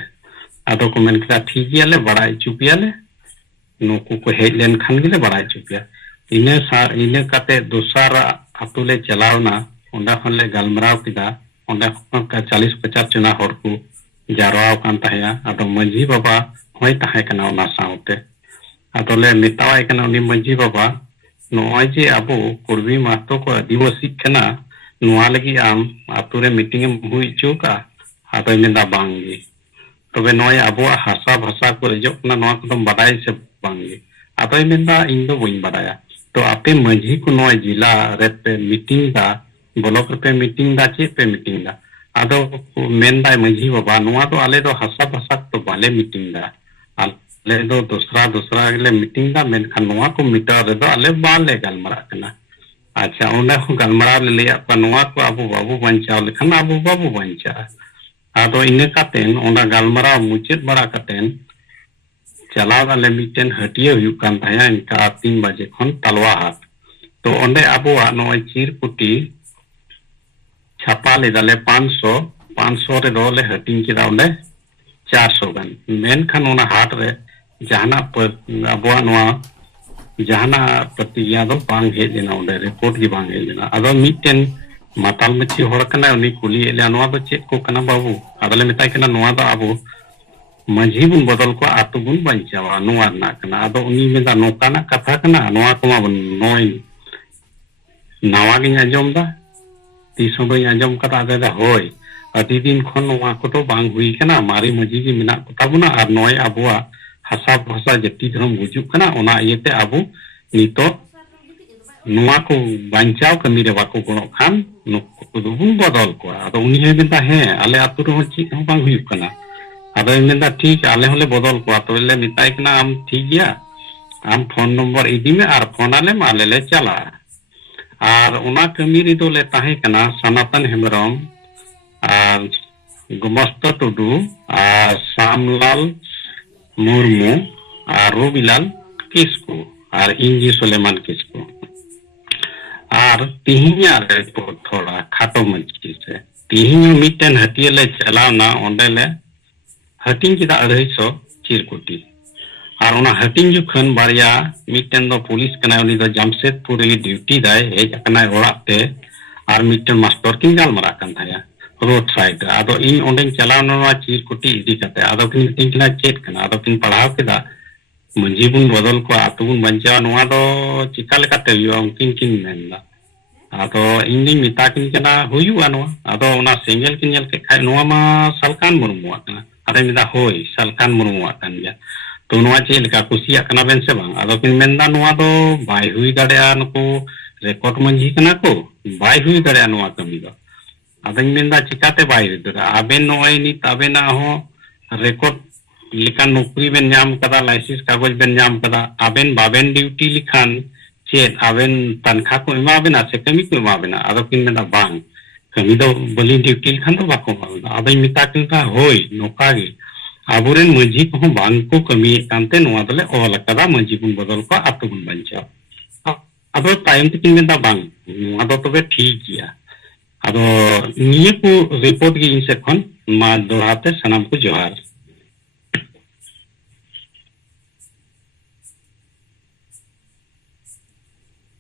आदो को मेन के ठीक गया ले बड़ाई चुपिया ले नुकु को हेज लेन खान गिले बड़ाई चुपिया इने कते दूसरा अतुले चलावना ओंडा खनले गालमराव किदा ओंडा का 40-50 जना हर को जारवाव कान ताया अदो मंझी बाबा होय ताहे कना ओना साउते अदोले मितावाय कना उनी मंझी बाबा नोय जे अबो कुर्बी मातो को आदिवासी कना नुआ लगी आम आतु रे मीटिंग एम हुई चो का आदो मेंदा बांगे तबे नोय अबो हासा भाषा को रेजो ना नोआ को तुम बडाई से बांगे आदो मेंदा इन दो बइन बडाया तो आपे मंझी को नोय जिला रे पे मीटिंग दा ब्लॉक पे मीटिंग दा चे पे मीटिंग दा आदो मेंदा मंझी बाबा नोआ तो आले दो हासा भाषा तो बाले मीटिंग दा आले दो दूसरा अगले मीटिंग दा मेनखान नोआ को मीटर रे दो आले बाले गलमरा कना अच्छा उन्हें गलमरा ले लिया पनुआ को अबू बाबू बंचाव लेखन अबू बाबू बंचा आदो इने कातेन ओना गलमरा मुचित बड़ा कातेन चला वाले मीटेन हटिया हुई कान थाया इनका 3 बजे खन तलवा हाट तो ओंडे अबू नोय चिरकुटी छापा ले दाले 500 रे रोले हटिंग किदा ओंडे 400 गन मेन खान ओना हाट रे जहाना पर अबू नोआ जहाना प्रतिज्ञा दो बांग हे देना उडे रिपोर्ट की बांग हे देना अदो मीटेन माताल मची होड़ कना उनी कुली एले नोआ दो चेक को कना बाबू अदले मिताय कना नोआ दो आबू मंझी बुन बदल को आतु बुन बंचावा नोआ ना कना अदो उनी मेदा नोकाना कथा कना नोआ कोमा बन नोय नावा गिन आजम दा तीसो बई आजम कता दा होय अति दिन खन नोआ को तो बांग हुई कना मारी मंझी की मिना को ताबुना आर नोय आबुआ हासा भाषा जति धर्म गुजुक कना ओना इयते आबू नितो नुआ को बांचाव कमी रे बाको गणो खान नुको दुबुन बदल को आदो उनी हे मेंदा हे आले आतु रो ची हम बांग हुई कना आदो मेंदा ठीक आले होले बदल को तो ले मिताय कना आम ठीक गया आम फोन नंबर इदी में आर फोन आले माले ले चला आर ओना कमी रे तो ले ताहे कना सनातन हेमरम आर गुमस्त टुडू आर सामलाल मुर्मू और रोबिलाल किसको और इंजी सुलेमान किसको और तिहिया रिपोर्ट थोड़ा खाटो मच्छी से तिहिया मीटेन हटिया ले चलाव ना ओंडे ले हटिंग किदा 250 चिरकुटी और ओना हटिंग जुखन बारिया मीटेन दो पुलिस कना उनी दो जमशेदपुर री ड्यूटी दाय हेज कना ओड़ाक ते और मीटेन मास्टर किन गालमरा कन थाया रोड साइड आदो इन ओंडेन चलाव ना चिरकुटी इदी कते आदो किन मीटिंग कना चेक कना आदो किन पढ़ाव केदा मंझी बुन बदल को आतु बुन बंचा नोआ दो चिका लेकाते हुआ उनकिन किन मेनदा आदो इनी मिता किन कना हुयुआ नोआ आदो ओना सेंगेल किन नेल के खाय नोआ मा सलकान मुर्मुआ कना आदो मिदा होय सलकान मुर्मुआ कन गया तो नोआ चे लेका कुसिया कना बेन से बांग आदो किन मेनदा नोआ दो बाय हुई दाड़ेया नको रेकॉर्ड मंझी कना को बाय हुई दाड़ेया नोआ कमी दो आदो मेनदा चिकाते बाय दरा आबेन नोय नि ताबेना हो रेकॉर्ड लिखान नौकरी बेन नाम कदा लाइसेंस कागज बेन नाम कदा आबेन बाबेन ड्यूटी लिखान चेत आबेन तनखा को एमा बेना से कमी को एमा बेना आदो किन मेनदा बांग कमी दो बलि ड्यूटी लिखान तो बाको मालदा आदो मिता किन का होय नोका गे आबुरेन मंझी को बांग को कमी कांते नोआ दले ओल कदा मंझी बुन बदल को आतु बुन बंचा आदो टाइम ते किन मेनदा बांग नोआ दो तबे ठीक गया आदो निये को रिपोर्ट की इन से खन मा दोराते सनम को जोहार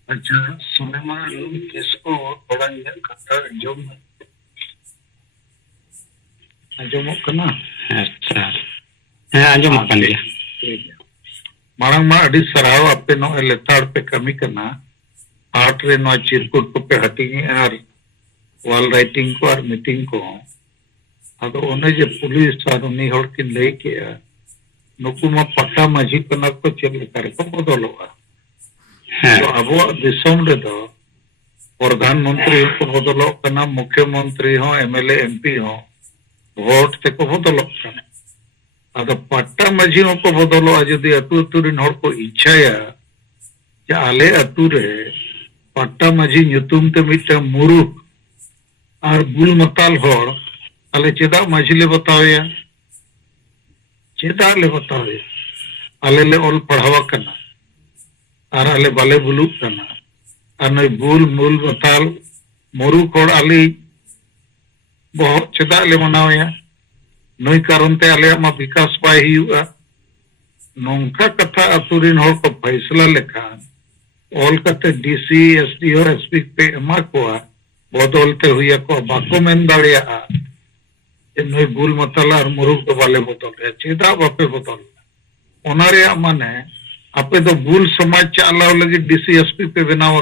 अच्छा सुलेमान किसको थोड़ा ये कथा आजम कना अच्छा है आजम कन गया मारंग मा अडी सराव आपे नो लेताड़ पे कमी करना आठ रे नो चिरकुट को पे हटिंग और वॉल राइटिंग को और मीटिंग को अदो ओने जे पुलिस और उनी हड़ किन ले के नुकु मा पट्टा माझी कना को चल कर को बदलवा तो अब दिसम रे दो प्रधानमंत्री को बदलो कना मुख्यमंत्री हो एमएलए एमपी हो वोट ते को बदलो कना अद पट्टा माझी को बदलो जदि अतु अतुरिन हड़ को इच्छाया जे आले अतु रे पट्टा माझी nyutum ते मिटे मुरुक और बुल मताल हड़ आले चेदा माझी ले बतावया चेदा ले बतावया आले ले ओल पढ़ावा कना और आले बाले बुलुक कना और नई बुल मूल बताल मुरु कोड़ आली बहुत चेदा ले मनावया नई कारण ते आले मा विकास बाय हुआ नोंका कथा अतुरिन हड़ को फैसला लेखान ओल कते डीसी एसडी और एसपी पे एमा कोआ बदलते हुए को बाको मेन दाड़िया नई बुल मताल और मुरु को बाले बदल चेदा बापे बदल ओनारे माने आपे तो बुल समाज चालाव लगी डीसीएसपी पे बनाव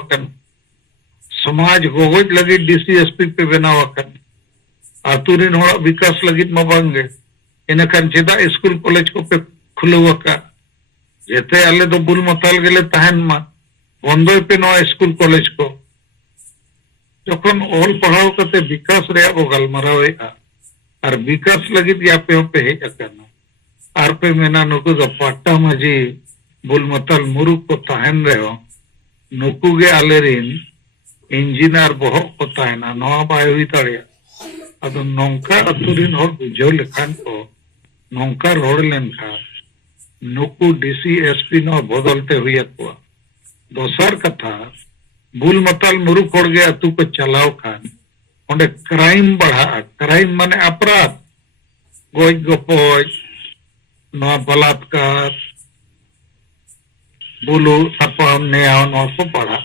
समाज गोगोज लगी डीसीएसपी पे बनाव आकन आतु रिन होड़ा विकास लगित मा बांगे इनखान चेदा स्कूल कॉलेज को पे खुलव का जेते आले दो बुल मताल गेले तहन मा बंदो पे नो स्कूल कॉलेज को जखन ऑल पढ़ाव करते विकास रे बो गलमारावेगा और विकास लगित या पे हेज अकना आर पे मेना नुकु दो पट्टा माजी बुल मताल मुरुक को तहन रहो नुकु गे आले रिन इंजीनियर बहो को तहना नवा बाय हुई तड़िया अदो नौका अतुरिन और बुझो लेखान को नौका रोड लेनखा नुकु डीसीएसपी नो बदलते हुई को दोसर कथा बुल मताल मुरुक होड़ गे अतु को चलाव खान ओंडे क्राइम बढ़ा क्राइम माने अपराध गोज गोपोज नो बलात्कार बुलु तपम नेया नो को बढ़ा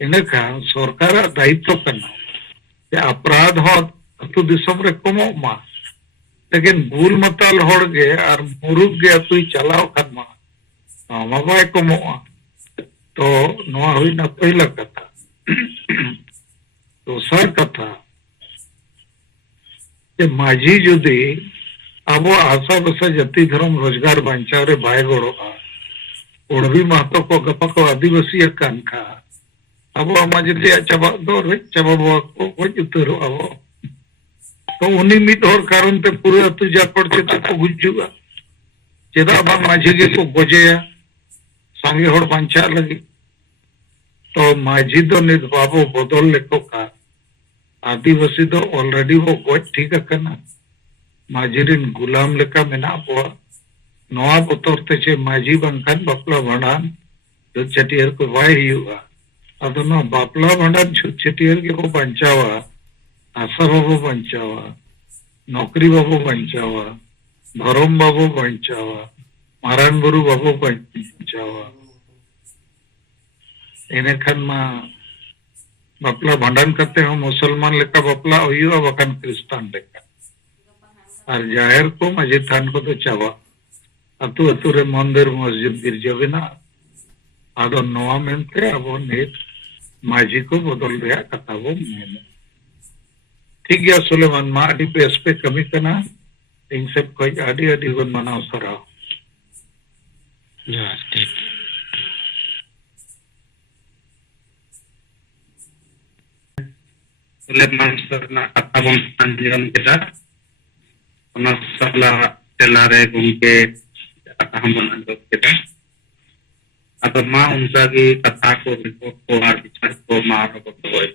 इनखान सरकार दायित्व करना जे अपराध हो अतु दिसम रे कमो मा लेकिन बुल मताल होड़ गे और मुरुक गे अतु चलाव खान मा बाय कमो तो नवा हुई ना पहला कथा तो सर कथा जे माझी जुदी अब आशा बसा जाति धर्म रोजगार बांचा रे बाय गोड़ो ओडवी महतो को गपा को आदिवासी कानखा अब माझे चाबा दो रे चाबा को गज उतरो अब तो उन्हीं मिट और कारण ते पूरे अतु जापड़ के तो गुजुगा चेदा बा माझे के को गजेया सांगे होड़ बांचा लगी तो माझी दो नित बाबू बदल लेको का आदिवासी दो ऑलरेडी वो गज ठीक करना माझीरिन गुलाम लेका मेना बो नवा बोतर ते चे माझी बंकान बापला भंडान जो चटियर को वाय हुआ अदो नो बापला भंडान चटियर के को बंचावा आशा बाबू बंचावा नौकरी बाबू बंचावा भरम बाबू बंचावा मारान बुरु बाबू बंचावा इने खान मा बापला भंडान करते हो मुसलमान लेका बापला हुआ बकान क्रिस्तान लेका और जाहिर को माझी थान को तो चावा अतु अतु रे मंदिर मस्जिद गिरजा बिना आदो नवा मेनते अब नेट माझी को बदल रहा कथा वो मेने ठीक गया सुलेमान मा अडी पे एस पे कमी करना इन सब कोई अडी अडी बन मनाव सराव ठीक सुलेमान सर ना कथा बन अंजन केदा ओना सला तेलारे गुंके कथा हम बन अंजन केदा अब मा उनका की कथा को रिपोर्ट को आर विचार को मार को तो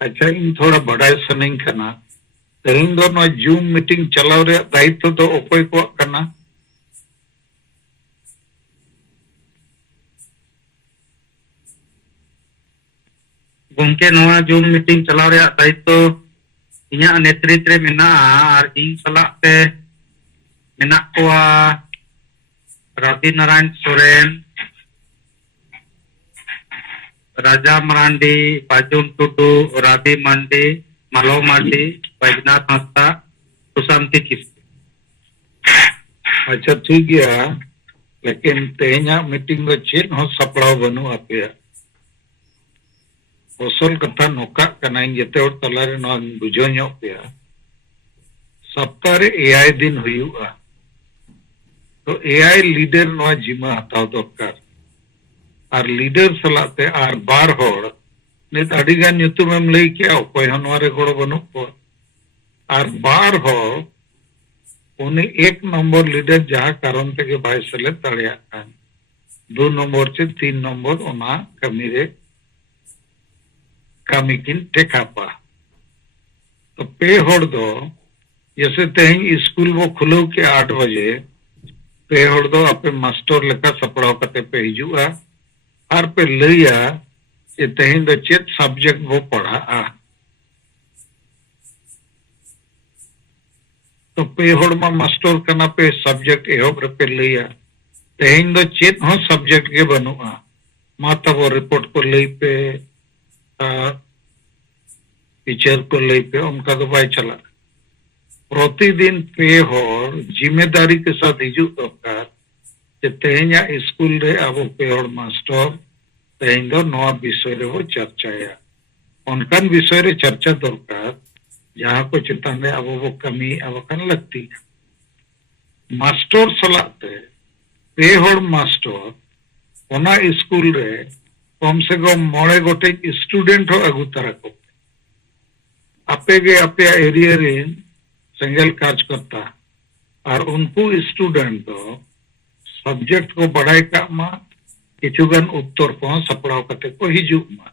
अच्छा इन थोड़ा बड़ा सनिंग करना तेहिं दो नो जूम मीटिंग चलाव रे दायित्व तो ओकोय को करना गुंके नवा जूम मीटिंग चलाव रे दायित्व इन्या नेतृत्व रे मेना और इन सला पे मेना कोआ रवि नारायण सोरेन राजा मरांडी बाजुन टुडू राबी मांडी मालो मांडी बैजनाथ हंसदा सुशांति किस्कू अच्छा ठीक गया लेकिन तेहिं मीटिंग दो चेन हो सपड़ाव बनु आपे असल कथा नोका कना जते और तलारे नो बुझो नो पे सप्ताह रे एआई दिन हुआ तो एआई लीडर नो जिम्मा हताव दरकार और लीडर सलाते और बार होड़ नित अडिगान ᱧᱩᱛᱩᱢᱮᱢ लई के कोई हनवारे गोड़ बनु को और बार हो उन्हें एक नंबर लीडर जहां कारण ते के भाई सले तड़िया कान 2 नंबर से 3 नंबर ओना कमी रे कमी किन टेकापा तो पे होड़ दो जैसे तेहिं स्कूल वो खुलो के 8 बजे पे होड़ दो अपने मास्टर लेका सपड़ाव कते पे हिजुआ और पे लिया ये तेहिं दो चेत सब्जेक्ट वो पढ़ा तो पे होड़ मा मास्टर कना पे सब्जेक्ट एहोब रे पे लिया तेहिं दो चेत हो सब्जेक्ट के बनुआ माता वो रिपोर्ट को लई पे टीचर को लई पे उनका तो बाय चला प्रतिदिन पे होर जिम्मेदारी के साथ हिजुग दरकार जे तेहेኛ स्कूल रे अब पे होर मास्टर तेहेñ दो नवा विषय रे वो चर्चाया उनकान विषय रे चर्चा दरकार जहां को चिंतन रे अब वो कमी अब कन लगती मास्टर सलाते पे होर मास्टर ओना स्कूल रे कम से कम 9 गोटे स्टूडेंट हो अगु तरह को आपे गे आपे एरिया रे सिंगल कार्य करता और उनको स्टूडेंट तो सब्जेक्ट को बढ़ाई का मा किचुगन उत्तर को सपड़ाव करते को हिजुग मा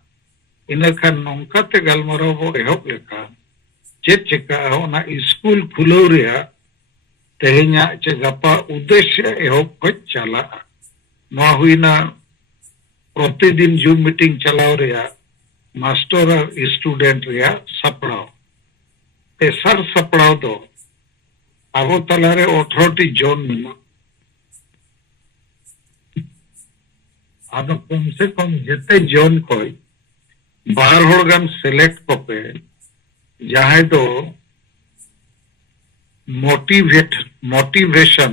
इन खान नौका ते गलमरो वो एहब लेखा चेक चिका ओना स्कूल खुलो रिया तेहेኛ चे गपा उद्देश्य एहब को चला मा हुईना प्रतिदिन जूम मीटिंग चलाव रिया मास्टर और स्टूडेंट रिया सपड़ाव तेसर सपड़ाव दो अब तलारे 18 जोन में अब कम से कम जिते जोन को 12 होड़ गान सिलेक्ट कोपे जहां दो मोटिवेशन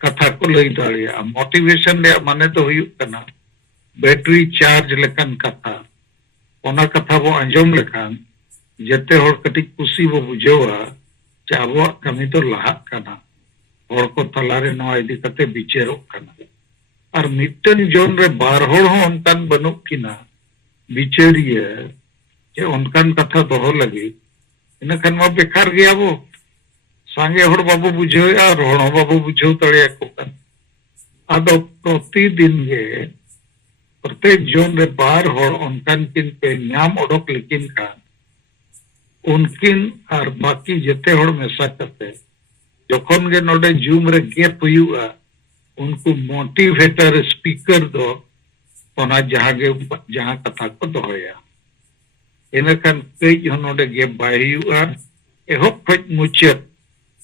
कथा को लई दाड़िया मोटिवेशन ले माने तो हुई कना बैटरी चार्ज लेकन कथा ओना कथा वो अंजम लेखान जते होड़ कटी कुसी वो बुझेवा चावो कमी तो लहाक कना होड़ को तलारे नवा इदी कते बिचेरो कना और मिटन जोन रे 12 होड़ हो उनकान बनुक किना बिचेरिया जे उनकान कथा दोहो लगी इन खान मा बेकार गया वो सांगे होड़ बाबू बुझेव और होड़ बाबू बुझेव तड़े को कन आदो प्रतिदिन गे प्रत्येक जोन रे 12 होड़ उनकान किन पे नाम ओडोक लेकिन खान उनकिन और बाकी जते होड़ मेसा करते जखन गे नोडे जूम रे गेप हुआ उनको मोटिवेटर स्पीकर दो ओना जहां कथा को दोया इन खान कई नोडे गेप बाय हुआ एहब खज मुचाद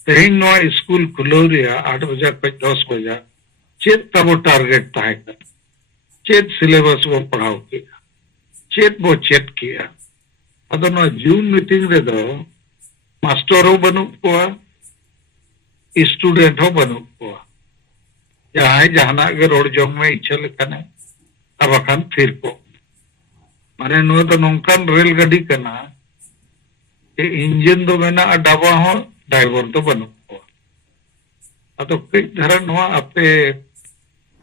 तेहेñ नोआ स्कूल खुलो रिया 8 बजे खज 10 बजे चेत तबो टारगेट ताहे कर चेत सिलेबस वो पढ़ाओ किया चेत वो चेत किया अदो नोआ जूम मीटिंग रे दो मास्टर हो बनु को स्टूडेंट हो बनु को जहां जहाना के रोड जोंग में इच्छा लेखने अब अखान फिर को माने नो तो नौकान रेल गाड़ी कना ए इंजन दो मेना डबा हो ड्राइवर तो बनु को अतो कई धरा नोआ आपे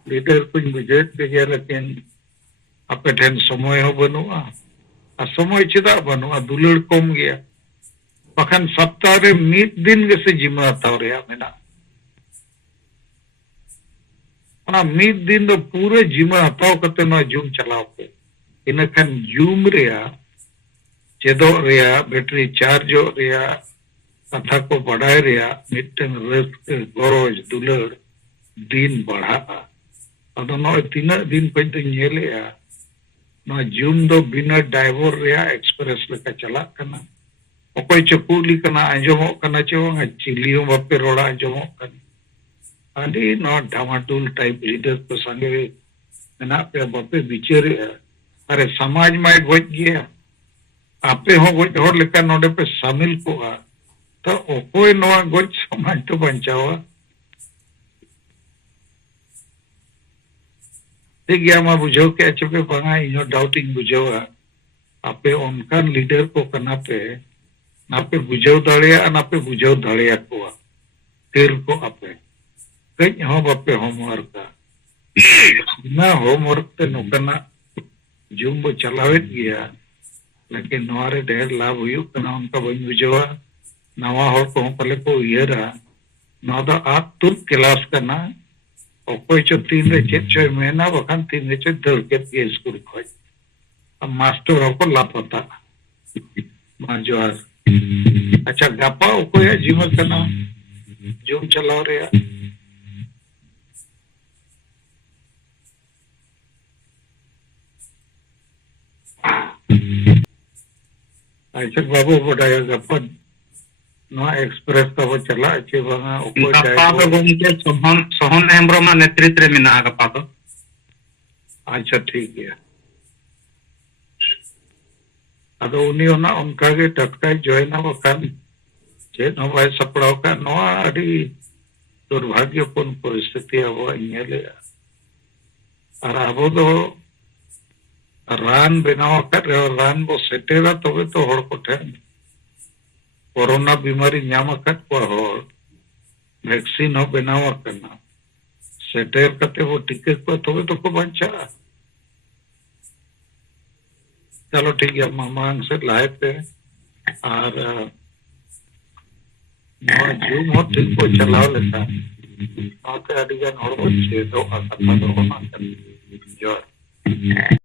लीडर कुछ बुझेत के लेकिन आपे ठेन समय हो बनुआ आ समय चेदा बनुआ दुलड़ कम गया बखान सप्ताह रे मीत दिन के से जिम्मा हताव रेया मेना ओना मीत दिन दो पूरे जिम्मा हताव कते नो जूम चलाव पे इन खान जूम रेया चेदो रेया बैटरी चार्ज रेया कथा को बढ़ाए रेया मिटन रस्क गरज दुलड़ दिन बढ़ा अदो नो तीना दिन पे तो नेलेया नो जूम दो बिना ड्राइवर रेया एक्सप्रेस लेका चला कना ओकोय चपुली कना अंजमो कना चेवा चिली हो बापे रोड़ा अंजमो कना आदि नो डामाडुल टाइप लीडर को संगे मेना पे बापे बिचेरे अरे समाज में गोज गया आपे हो गोज होड़ लेका नोडे पे शामिल को तो ओकोय नोआ गोज समाज तो बचावा ठीक गया मा बुझो के अच्छे बांगा इनो डाउटिंग बुझोआ आपे उनका लीडर को कना पे नापे बुझो दड़िया नापे बुझो दड़िया को फिर को आपे कई हो बापे होमवर्क ना होमवर्क ते नोकना जूम बो चलावेत गया लेकिन नवारे ढेर लाभ हुई कना उनका बन बुझोआ नवा हो को पले को इयरा ना दा आप तुर क्लास करना ओकोय चो 3 रे चेक चोय मेना बखान 3 रे चो दर के स्कूल खोय अब मास्टर को लापता माजोर अच्छा गपा ओकोय जीवन करना जूम चलाव रे अच्छा बाबू बड़ाया गपा नवा एक्सप्रेस का वो चला अच्छे बांगा ओकोय गपा तो गोमके सोहन हेम्ब्रम नेतृत्व रे मेना गपा तो अच्छा ठीक है ᱟᱫᱚ ᱩᱱᱤ ᱚᱱᱟ ᱚᱱᱠᱟᱜᱮ ᱴᱟᱴᱠᱟᱭ ᱡᱚᱭᱮᱱᱟ, ᱵᱟᱠᱷᱟᱱ ᱪᱮᱫ ᱦᱚᱸ ᱵᱟᱭ ᱥᱟᱯᱲᱟᱣ ᱠᱟᱜ᱾ ᱱᱚᱣᱟ ᱟᱹᱰᱤ ᱫᱩᱨᱵᱷᱟᱜ්যᱯᱩᱨᱱ ᱯᱚᱨᱤᱥᱛᱷᱤᱛᱤ ᱟᱵᱚᱣᱟᱜ ᱧᱮᱞᱮᱜᱼᱟ᱾ ᱟᱨ ᱟᱵᱚ ᱫᱚ ᱨᱟᱱ ᱵᱮᱱᱟᱣ ᱟᱠᱟᱫ ᱨᱮᱦᱚᱸ ᱨᱟᱱ ᱵᱚ ᱥᱮᱴᱮᱨᱟ ᱛᱚᱵᱮ ᱛᱚ ᱦᱚᱲ ᱠᱚᱴᱷᱮᱱ ᱠᱳᱨᱳᱱᱟ ᱵᱤᱢᱟᱨᱤ ᱧᱟᱢ ᱟᱠᱟᱫ ᱠᱚᱣᱟ ᱦᱚᱲ, ᱵᱷᱮᱠᱥᱤᱱ ᱦᱚᱸ ᱵᱮᱱᱟᱣ ᱟᱠᱟᱱᱟ, ᱥᱮᱴᱮᱨ ᱠᱟᱛᱮ ᱵᱚ ᱴᱤᱠᱟᱹ ᱠᱚᱣᱟ ᱛᱚᱵᱮ ᱛᱚᱠᱚ ᱵᱟᱧᱪᱟᱜᱼᱟ᱾ चलो ठीक है, मांग से लाए थे और जूम हो ठीक को चलाओ लेता अड़ी गान हड़ को चेदो कथा दो जोर